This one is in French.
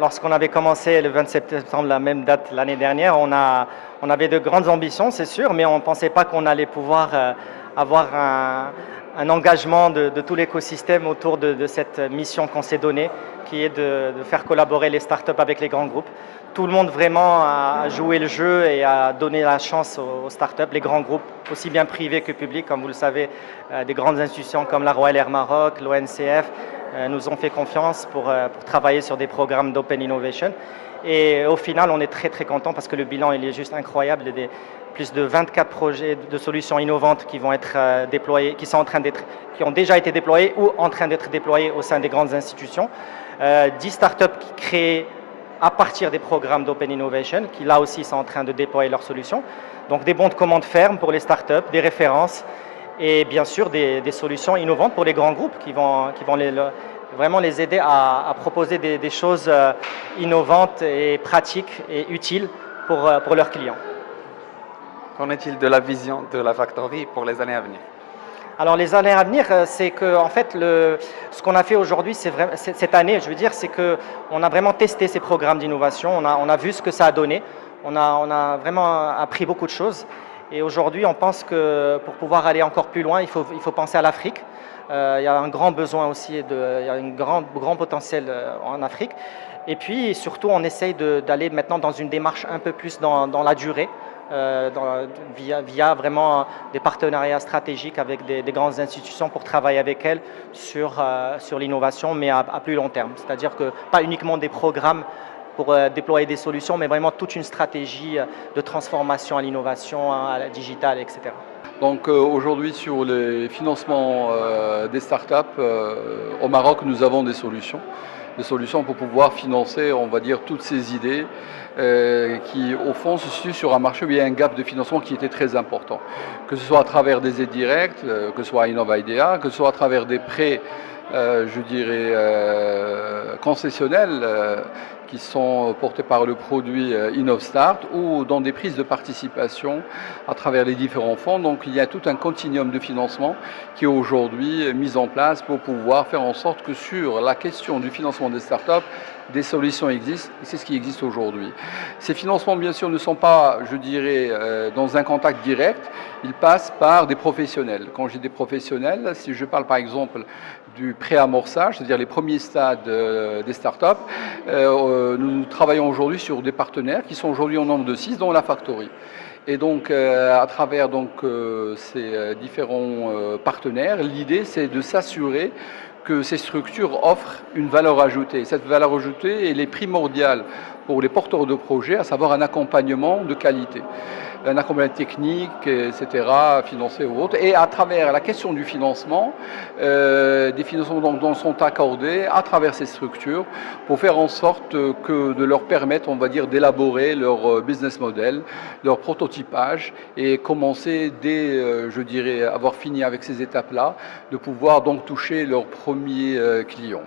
lorsqu'on avait commencé le 27 septembre, la même date l'année dernière, on avait de grandes ambitions, c'est sûr, mais on ne pensait pas qu'on allait pouvoir avoir un engagement de tout l'écosystème autour de cette mission qu'on s'est donnée, qui est de faire collaborer les startups avec les grands groupes. Tout le monde vraiment a joué le jeu et a donné la chance aux startups, les grands groupes, aussi bien privés que publics, comme vous le savez, des grandes institutions comme la Royal Air Maroc, l'ONCF, nous ont fait confiance pour travailler sur des programmes d'Open Innovation. Et au final, on est très très content parce que le bilan il est juste incroyable. Plus de 24 projets de solutions innovantes qui vont être déployés, qui ont déjà été déployés ou en train d'être déployés au sein des grandes institutions. 10 startups qui créent à partir des programmes d'Open Innovation, qui là aussi sont en train de déployer leurs solutions. Donc des bons de commande fermes pour les startups, des références et bien sûr des solutions innovantes pour les grands groupes qui vont vraiment les aider à proposer des choses innovantes et pratiques et utiles pour leurs clients. Qu'en est-il de la vision de la Factory pour les années à venir? Alors les années à venir, c'est que en fait, ce qu'on a fait aujourd'hui, cette année, je veux dire, c'est qu'on a vraiment testé ces programmes d'innovation, on a vu ce que ça a donné, on a vraiment appris beaucoup de choses. Et aujourd'hui, on pense que pour pouvoir aller encore plus loin, il faut penser à l'Afrique. Il y a un grand besoin aussi, il y a un grand potentiel en Afrique. Et puis surtout, on essaye d'aller maintenant dans une démarche un peu plus dans la durée. Via vraiment des partenariats stratégiques avec des grandes institutions pour travailler avec elles sur l'innovation, mais à plus long terme. C'est-à-dire que pas uniquement des programmes pour déployer des solutions, mais vraiment toute une stratégie de transformation à l'innovation, à la digitale, etc. Donc aujourd'hui sur les financements des startups au Maroc, nous avons des solutions pour pouvoir financer, on va dire, toutes ces idées qui, au fond, se situent sur un marché où il y a un gap de financement qui était très important. Que ce soit à travers des aides directes, que ce soit à InnovIDEA, que ce soit à travers des prêts, je dirais, concessionnels qui sont portés par le produit InnovStart ou dans des prises de participation à travers les différents fonds. Donc il y a tout un continuum de financement qui est aujourd'hui mis en place pour pouvoir faire en sorte que sur la question du financement des startups, des solutions existent, et c'est ce qui existe aujourd'hui. Ces financements, bien sûr, ne sont pas, je dirais, dans un contact direct, ils passent par des professionnels. Quand je dis des professionnels, si je parle par exemple du pré-amorçage, c'est-à-dire les premiers stades des startups, nous travaillons aujourd'hui sur des partenaires qui sont aujourd'hui au nombre de 6, dont la Factory. Et donc, à travers ces différents partenaires, l'idée, c'est de s'assurer que ces structures offrent une valeur ajoutée. Cette valeur ajoutée, elle est primordiale pour les porteurs de projets, à savoir un accompagnement de qualité, un accompagnement technique, etc., financier ou autre. Et à travers la question du financement, des financements dont sont accordés à travers ces structures pour faire en sorte de leur permettre, on va dire, d'élaborer leur business model, leur prototypage et commencer dès, je dirais, avoir fini avec ces étapes-là, de pouvoir donc toucher leurs premiers clients.